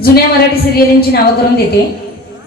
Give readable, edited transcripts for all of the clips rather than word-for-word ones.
जुन्या मराठी सिरियलींची नावं करून देते,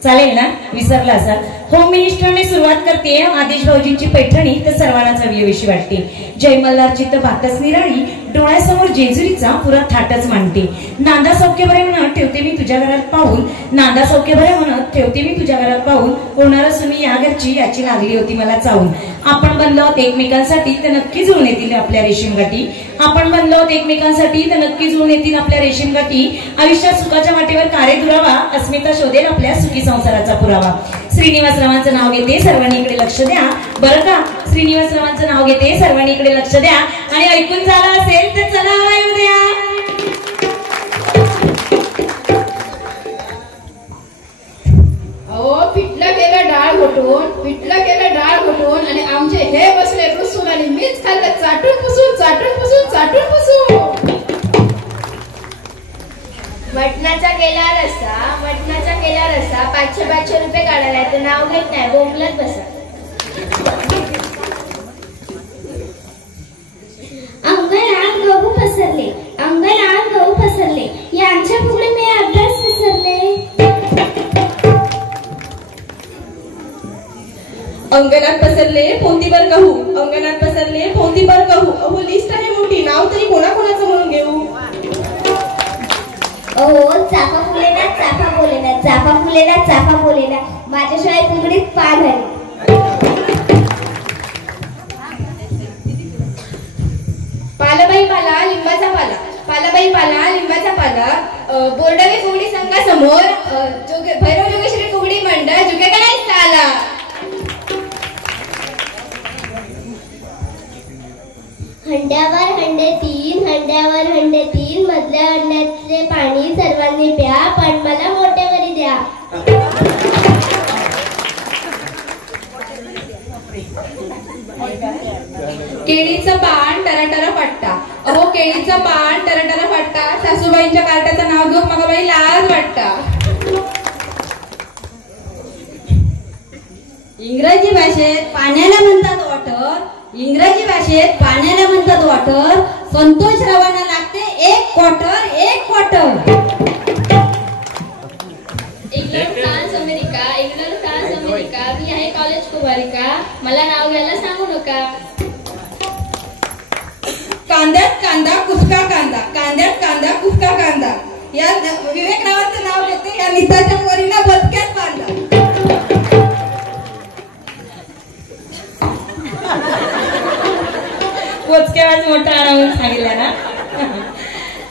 चालेल ना? विसरला असाल. होम मिनिस्टरने सुरुवात करते आदेश भाऊजींची पैठणी तर सर्वांनाच हवीशी वाटते. जय मल्हार चित्त भातच निराळी, डोळ्यासमोर जेजुरीचा पुरा थाटच मांडते. नांदा सौख्य बरे म्हणत ठेवते मी तुझ्या घरात पाऊल, नांदा सौख्य बरे म्हणत ठेवते मी तुझ्या घरात पाऊल, होणार सुमी या घरची याची लागली होती मला चावून. आपण बनलो आहोत एकमेकांसाठी तर नक्की जुळून येतील आपल्या रेशीम गाठी, आपण बनलो आहोत एकमेकांसाठी तर नक्की जुळून येतील आपल्या रेशीम गाठी. आयुष्यात सुखाच्या वाटेवर कार्य दुरावा, अस्मिता शोधेल आपल्या सुखी संसाराचा पुरावा. श्रीनिवासरावांचं नाव घेते, सर्वांनी इकडे लक्ष द्या बरं का. श्रीनिवासरावांचं नाव घेते, सर्वांनी इकडे लक्ष द्या. आणि ऐकून झालं असेल तर चला येऊ द्या. अहो पिठलं केलं डाळ घोटून, पिठलं केलं डाळ घोटून आणि आमचे हे बसले रुसून आणि मीच खाल्लं चाटून पुसून चाटून पुसून चाटून पुसून. मटणाचा केला रस्सा, मटणाचा केला रस्सा, 500 रुपये काढायला तर नाव घेत नाही, बोंबलत बसा. अंगणात गहू पसरले, अंगणात गहू पसरले, यांच्या पुढे मी अभ्यास विसरले. अंगणात पसरले पोतीभर गहू, अंगणात पसरले पोतीभर गहू. अहो लिस्ट आहे मोठी, नाव तरी कोणाकोणाचं म्हणून घेऊ. अहो चाफा फुलेना चाफा बोलेना, चाफा फुलेना चाफा बोलेना, माझ्या शाळेत उघडीत पान आहे. पालाबाई पाला लिंबाचा पाला, पालाबाई पाला लिंबाचा पाला. बोर्डावे फुगडी संघासमोर भैरव जोगेश्वरी फुगडी मंडळ जुगे गणेश आला. हंड्यावर हंडे तीन, हंड्यावर हंडे तीन, मधल्या हंड्यातले पाणी सर्वांनी प्या, पण मला मोठ्यावरी द्या. केळीचं पान टराटरा फाटता, अहो केळीचं पान टराटरा फाटता, सासूबाईंच्या कार्टाचं नाव घेऊन मग बाई लाज वाटता. इंग्रजी भाषेत पाण्याला म्हणतात वॉटर, इंग्रजी भाषेत पाण्याला म्हणतात वॉटर. संतोषरावांना लागते 1 quarter, 1 quarter. England France America, England France America, मी आहे कॉलेज कुमारिका, मला नाव घ्यायला सांगू नका. कांद्यात कांदा कुसका कांदा, कांद्यात कांदा कुसका कांदा. या विवेकरावांचं नाव घेते, या निताच्या पोरीला बदक्यात बांधा. पोचक्यावाच मोठा आणून सांगितलं ना.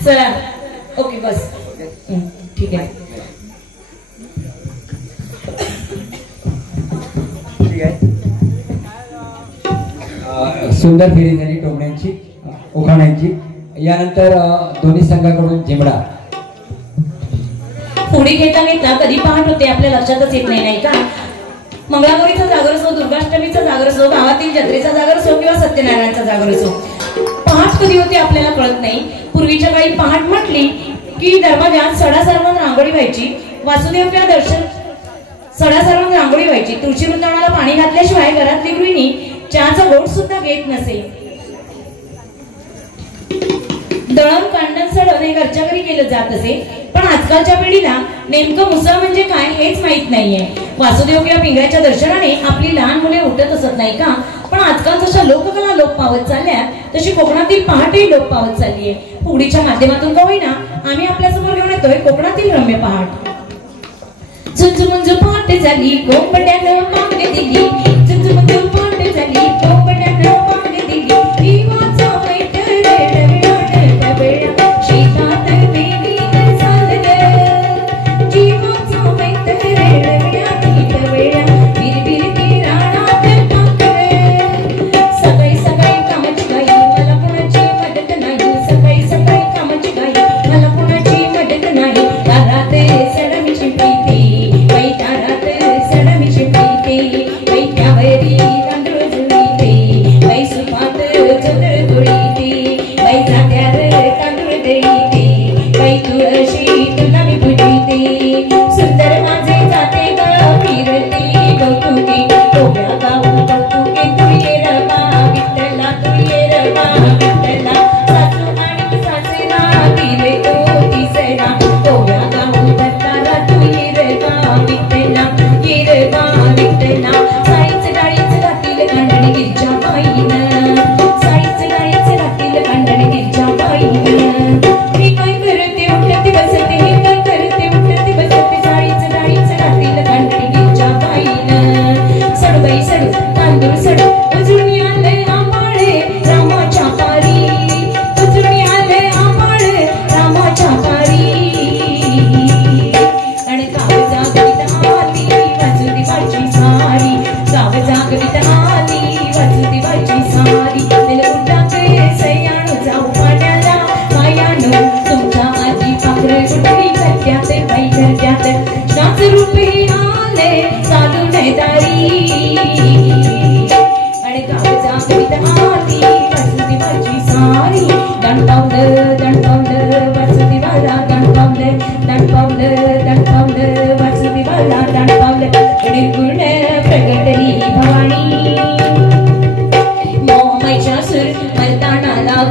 चला ओके बस ठीक आहे. सुंदर फेरी झाली टोमण्यांची, उखाण्यांची. यानंतर दोन्ही संघाकडून झेंबडा. फुडी घेता घेता कधी पहाट होते आपल्या लक्षातच येत नाही का. मंगळागौरीचा जागर असो, दुर्गाष्टमीचा जागर असो, गावातील जत्रेचा जागर असो किंवा सत्यनारायणचा जागर असो, पहाट कधी होते आपल्याला कळत नाही. पूर्वीच्या काळी पहाट म्हटली की दरवाजात सडा सर्वांना रांगोळी व्हायची, वासुदेव किंवा दर्शन सडा सर्वांना रांगोळी व्हायची. तुळशी वृंदावनाला पाणी घातल्याशिवाय घरातली गृहिणी चहाचा घोट सुद्धा घेत नसे. दळण कांडण सडण हे घरच्या घरी केलं जात असे. पण आजकालच्या पिढीला नेमकं मुसळ म्हणजे काय हेच माहित नाहीये. वासुदेव किंवा पिंगळ्याच्या दर्शनाने आपली लहान मुले उठत असत नाही का. पण आजकाल जशा लोककला लोप पावत चालल्या तशी कोकणातील पहाटही लोप पावत चालली आहे. फुगडीच्या माध्यमातून का होईना आम्ही आपल्या समोर घेऊन येतोय कोकणातील रम्य पहाट. झुंझुमुंझु पहाट झाली कोंबड्यानं पांग दिली, झुंझुमुंझु पहाट झाली कोंबड्यानं पांग दिली. जीवाचा वाईट रडवण कवळा शेतात देवीनं चाललं, जीवाचा वाईट रडवण कवळा बिरबिरती रानात पाखरं. सकाळी सकाळी कामाची घाई मला कोणाची मदत नाही, सकाळी सकाळी कामाची घाई मला कोणाची मदत नाही. दारात सडा मी शिंपीते, दारात सडा मी शिंपीते,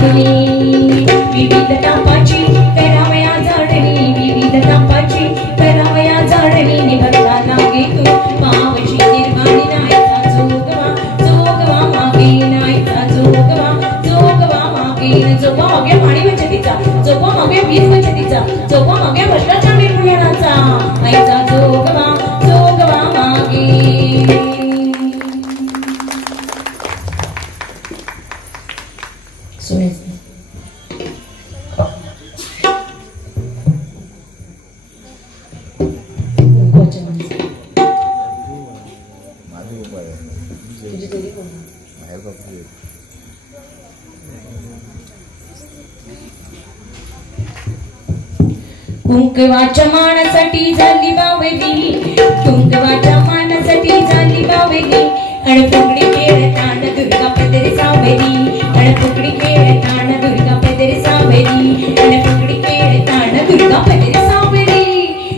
मागणी विविध तापाची करावया झाडणी विविध तापाची करावया झाडणी निभता लागे तू पावशी निर्वाणी नाहीचा जोगवा मागे नाहीचा जोगवा मागे जोगवा मागे पाणी म्हणजे तिचा जोगवा मागे वीज म्हणजे तिचा जोगवा मागे भ्रष्टाचार निर्मूलनाचा नाहीचा जोगवा मागे सुनेच कुंकवाच्या मानासाठी झाली बावली कुंकवाच्या मानासाठी झाली बावली अणफुगडी खेळताना दुर्गा पदरी सावली अणफुगडी खेळताना दुर्गा पदरी सावली अणफुगडी खेळताना दुर्गा पदरी सावली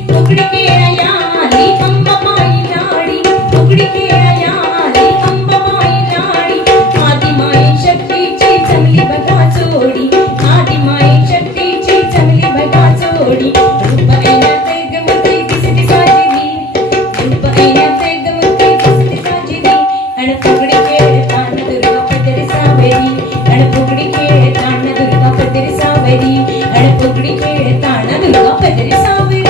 फुगडी खेळया आली अंबाबाई लाडी फुगडी खेळया आली अंबाबाई लाडी आदिमाई शक्तीची चांगली बघा जोडी आदिमाई शक्तीची चांगली बघा जोडी रूप ऐनात गमते दिसते साजली रूप ऐनात गमते दिसते साजली आणि फुगडी खेळताना दुर्गा पदरी सावली आणि फुगडी खेळताना दुर्गा पदरी सावली आणि फुगडी खेळताना दुर्गा पदरी सावली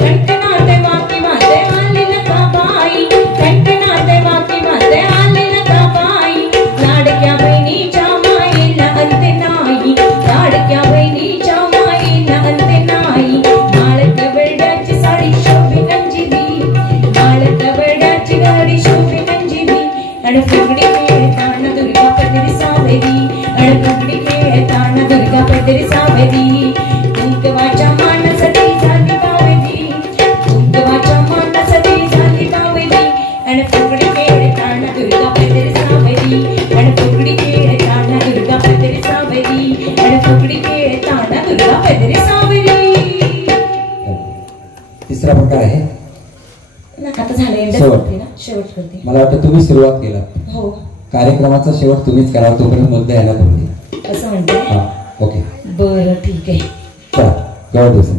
कंकणात वाकी माते आले लका बाई कंकणात वाकी माते आले लका बाई लाडक्या बहिणीच्या मायेला अंत नाही लाडक्या बहिणीच्या मायेला अंत नाही माळक बरड्याची साडी शोभे नंजिली माळक बरड्याची गाडी शोभे नंजिली आणि फुगडी खेळताना दुर्गा पदरी सावली आणि फुगडी खेळताना दुर्गा पदरी सावली कुंकवाच्या मानासाठी झाली बावली कुंकवाच्या मानासाठी झाली बावली आणि फुगडी खेळताना दुर्गा पदरी सावली आणि फुगडी खेळताना दुर्गा पदरी सावली आणि फुगडी खेळताना दुर्गा पदरी सावली तिसरा प्रकार आहे आता झालं एकदा शेवट. करते ना शेवट करते मला वाटतं तुम्ही सुरुवात केला हो कार्यक्रमाचा शेवट तुम्हीच करावा तोपर्यंत मुद्दा यायला पाहिजे असं म्हणते हा ओके बरं ठीक आहे चला गवत दिवस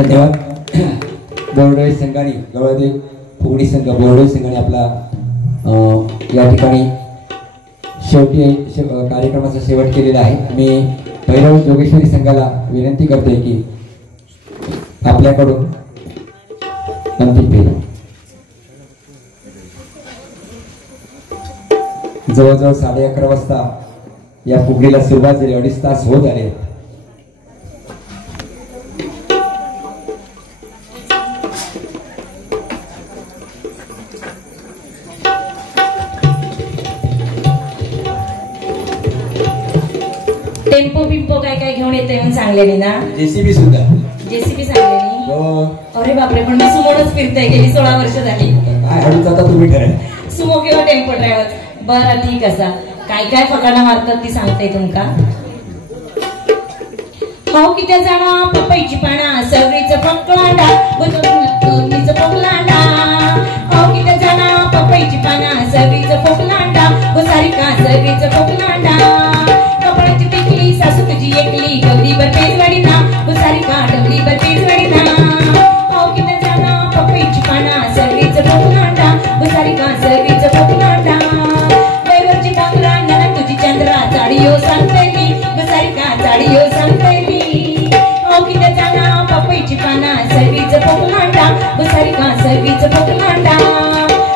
धन्यवाद. बोर्डोळी संघाने गवळदेव फुगडी संघ बोर्डोळी संघाने आपला या ठिकाणी शेवटी कार्यक्रमाचा शेवट केलेला आहे. मी भैरव जोगेश्वरी संघाला विनंती करतोय की आपल्याकडून अंतिम फेरी. जवळजवळ 11:30 वाजता या फुगडीला सुरुवात झाली. 2.5 तास होत आले. टेम्पो बिम्पो काय काय घेऊन येते म्हणून सांगलेली ना. जेसीबी सुद्धा जेसीबी सांगलेली. हो. अरे बापरे, पण मी सुमोच फिरते गेली 16 वर्ष झाली. काय हळूच आता तुम्ही ठरवा सुमो किंवा टेम्पो ड्रायव्हर. बरं ठीक असा. काय काय फकाना मारतात ती सांगते तुमका. हाव किती जाणा पपईची पाना सगळीच पकलांडा गोचोनीच पोकलांडा. हाव किती जाणा पपईची पाना सगळीच पोकलांडा गोसारिका सगळीच पोकलांडा. कपड्याची टिकली सासू तुझी एकली गौरीवर पेजवाडी ना गोसारिका डबलीवर पेजवाडी ना. हाव किती जाणा पपईची पाना सगळीच पोकलांडा गोसारिका सगळीच पोकलांडा. वैरची बांगरा नला तुझी चंद्रा चाडियो सांगतेली गोसारिका चाडियो सांगतेली. किती जाणा पपईची पाना सगळीच पोकलांडा गोसारिका सगळीच पोकलांडा.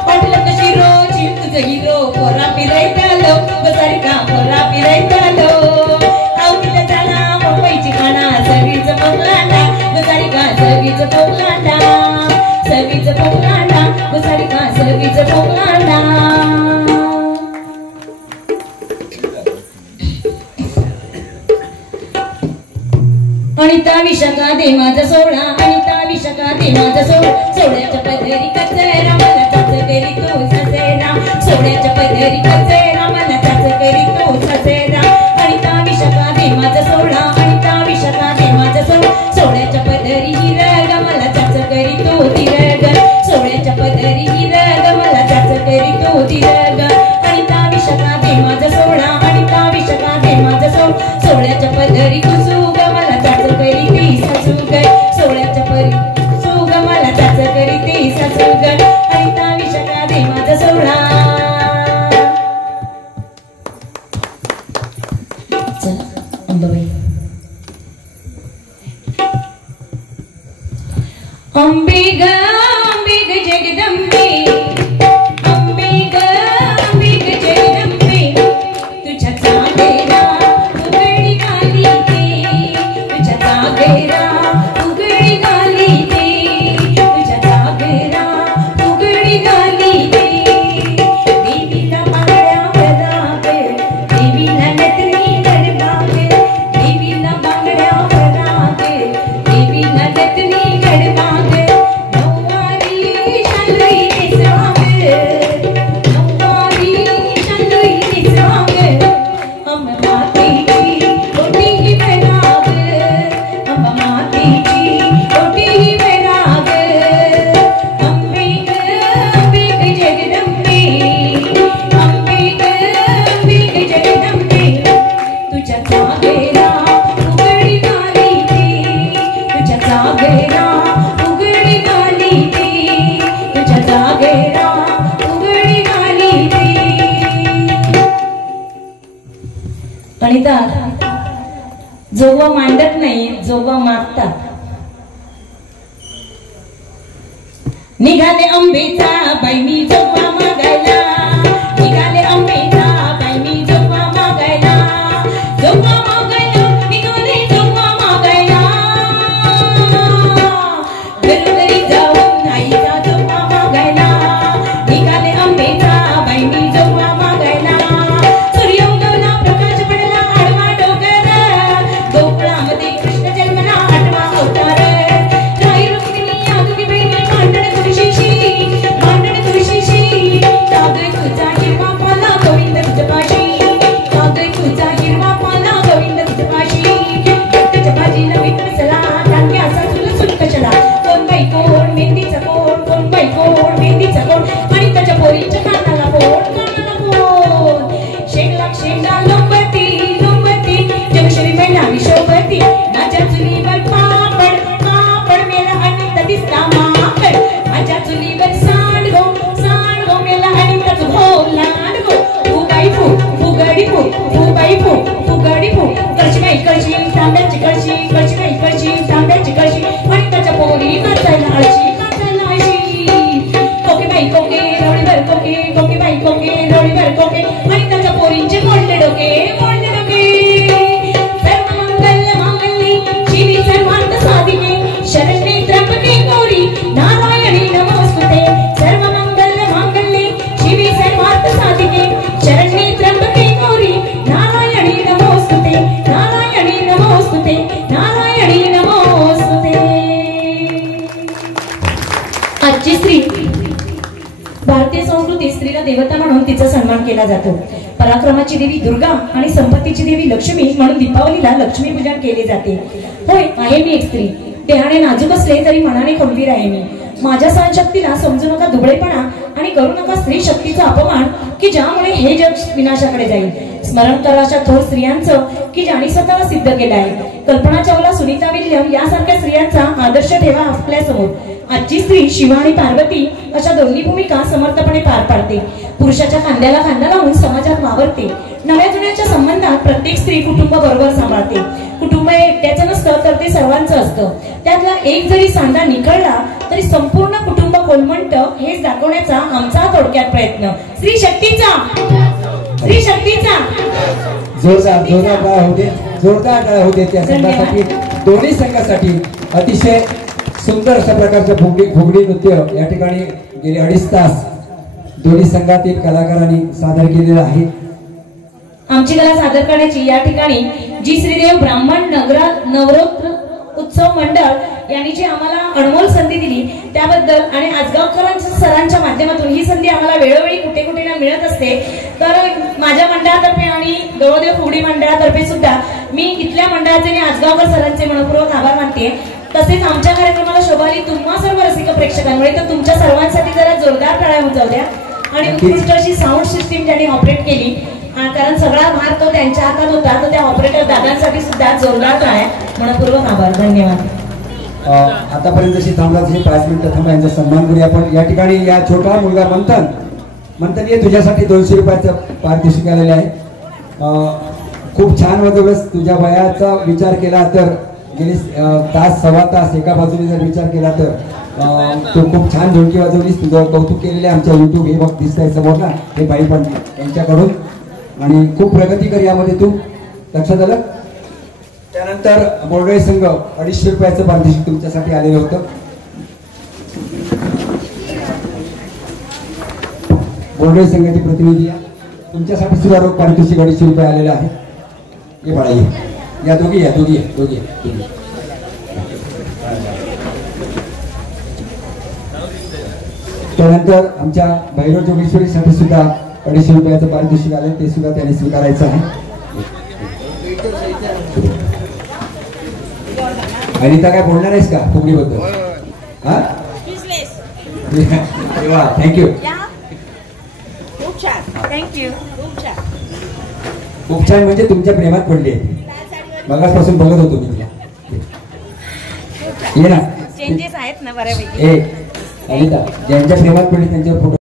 वाटलं कशी रोज तुझं हिरो पोरा पिरायतालो गोसारिका पोरा पिरायतालो. किती जाणा पपईची पाना सगळीच पोकलांडा गोसारिका सगळीच पोकलांडा. सगळीच पोकलांडा गोसारिका सगळीच पोकलांडा. अनिता विशाखा दे माझा सोहळा अनिता विशाखा दे माझा सोहळा. सोहळ्याच्या पदरी कचरा मला त्याच करी तो ससेरा. सोहळ्याच्या पदरी कचरा मला त्याच करी तो ससेरा. अनिता विशाखा दे माझा सोहळा अनिता विशाखा दे माझा सोहळा. सोहळ्याच्या पदरी हिरग मला त्याच करी तो तिरग. सोहळ्याच्या पदरी हिरग मला त्याच करी तो तिरग. अनिता विशाखा दे माझा सोहळा अनिता विशाखा दे माझा सोहळा. सोहळ्याच्या पदरी कुसुग मला त्याच करी ती सासूग. सोहळ्याच्या परी सुग मला त्याच करी ती सासूग. अनिता विशाखा दे माझा सोहळा. चला अंबाबाई. अंबे ग जगदंबे अंबे ग जगदंबे तुझ्या चांदेरा उघडी घाली ते. तुझ्या जागेरा उघडी घाली ते. तुझ्या जागेरा उघडी घाली ते. देवीला बांगड्यावर राग देवीला नटणी गडबाग. देवीला बांगड्यावर राग देवीला नटणी गडबाग. नऊवारी शालई नेसाग नऊवारी शालई नेसाग. हम मातीची ओटी बैराग हम मातीची ओटी बैराग. अंबे ग जगदंबे अंबे ग जगदंबे तुझ्या जागेरा उघडी घाली ते. तुझ्या जागेरा उघडी घाली ते. तुझ्या जागेरा उघडी घाली ते. अनिता जोवा मांडत नाही जोवा मागतात. निघाले अंबेचा बाई मी जोवा मागायला. निघाले अंबेचा बाई मी जोवा मागायला. जोवा मागायला निघाले जोवा मागायला. घरोघरी जाऊन आईचा जोवा मागायला. निघाले अंबेचा बाई मी जोवा मागायला. सूर्य उगवला प्रकाश पडला आडवा डोंगर. गोकुळामध्ये कृष्ण जन्मला 8वा अवतार. राई रुक्मिणी आगुनी बहिणी मांडण तुळशीशी मांडण तुळशीशी. स्त्रीला देवता म्हणून तिचा सन्मान केला जातो. पराक्रमाची देवी दुर्गा आणि संपत्तीची देवी लक्ष्मी म्हणून दीपावलीला लक्ष्मी पूजन केले जाते. होय, आहे मी एक स्त्री. देहाने नाजूक असले तरी मनाने खंबीर आहे मी. माझ्या सहनशक्तीला समजू नका दुबळेपणा आणि करू नका स्त्री शक्तीचा अपमान की ज्यामुळे हे जग विनाशाकडे जाईल. स्मरण करा अशा थोर स्त्रियांचं की ज्यांनी स्वतःला सिद्ध केलं आहे. कल्पना चावला, सुनीता विल्यम यासारख्या स्त्रियांचा आदर्श ठेवा आपल्या समोर. आजची स्त्री शिवा आणि पार्वती अशा दोन्ही भूमिका समर्थपणे पार पाडते. पुरुषाच्या खांद्याला खांदा लावून समाजात वावरते. नव्या जुन्याच्या संबंधात प्रत्येक स्त्री कुटुंब बरोबर सांभाळते. कुटुंब हे एकट्याचं नसतं तर ते सर्वांचं असतं. त्यातला एक जरी सांधा निखळला तरी संपूर्ण कुटुंब कोलमंट हेच दाखवण्याचा आमचा थोडक्यात प्रयत्न. स्त्री शक्तीचा जोरदार टाळ्या होते त्या संघासाठी. दोन्ही संघासाठी अतिशय सुंदर अशा प्रकारचं फुगडी नृत्य या ठिकाणी गेले 2.5 तास दोन्ही संघातील कलाकारांनी सादर केलेलं आहे. आमची कला सादर करण्याची या ठिकाणी जी श्रीदेव ब्राह्मण नवरात्र उत्सव मंडळ यांनी जी आम्हाला अनमोल संधी दिली त्याबद्दल आणि आजगावकरांच्या सरांच्या माध्यमातून ही संधी आम्हाला वेळोवेळी कुठे कुठे मिळत असते. तर माझ्या मंडळातर्फे आणि गवळदेव फुगडी मंडळातर्फे सुद्धा मी इथल्या मंडळाचे आणि आजगावकर सरांचे मनपूर्वक आभार मानते. तसेच आमच्या कार्यक्रमाला शोभाली तुम्हा सर्व रसिक प्रेक्षकांमुळे. तर तुमच्या सर्वांसाठी जरा जोरदार टाळ्या होऊ द्या. आणि उत्कृष्ट अशी साऊंड सिस्टीम ज्यांनी ऑपरेट केली कारण सगळा भार तो त्यांच्या हातात होता. तर त्या ऑपरेटर दादांसाठी सुद्धा जोरदार टाळ्या. मनपूर्वक आभार. धन्यवाद. आतापर्यंत जशी थांबला तशी 5 मिनिटं थांबा. यांचा सन्मान करूया आपण. या ठिकाणी या छोटा मुलगा मंथन ये तुझ्यासाठी 200 रुपयाचं पारितोषिक आलेलं आहे. खूप छान वाजवलंस. तुझ्या वयाचा विचार केला तर गेली तास सव्वा तास एका बाजूने जर विचार केला तर तू खूप छान ढोलकी वाजवलीस. तुझं कौतुक केलेलं आहे. आमच्या YouTube हे बघ दिसतंय समोर ना, हे बाई पण यांच्याकडून. आणि खूप प्रगती कर यामध्ये तू. लक्षात आलं. त्यानंतर बोर्डवे संघ 250 रुपयाचं पारितोषिक तुमच्यासाठी आलेलं होतं. बोर्डवे संघाचे प्रतिनिधी तुमच्यासाठी सुद्धा रोख पारितोषिक 250 रुपये आलेलं आहे. हे बाळा या दोघी त्यानंतर आमच्या भैरव जोगेश्वरीसाठी सुद्धा 250 रुपयाचं पारितोषिक आले. ते सुद्धा त्यांनी स्वीकारायचं आहे. अनिता काय बोलणार आहेस का फुगडीबद्दल? हा थँक्यू. खूप छान म्हणजे तुमच्या प्रेमात पडली आहे. मगासपासून बघत होतो मी तुला. ये ना चेंजेस आहेत ना बऱ्यापैकी. अनिता ज्यांच्या प्रेमात पडली त्यांच्यावर फोटो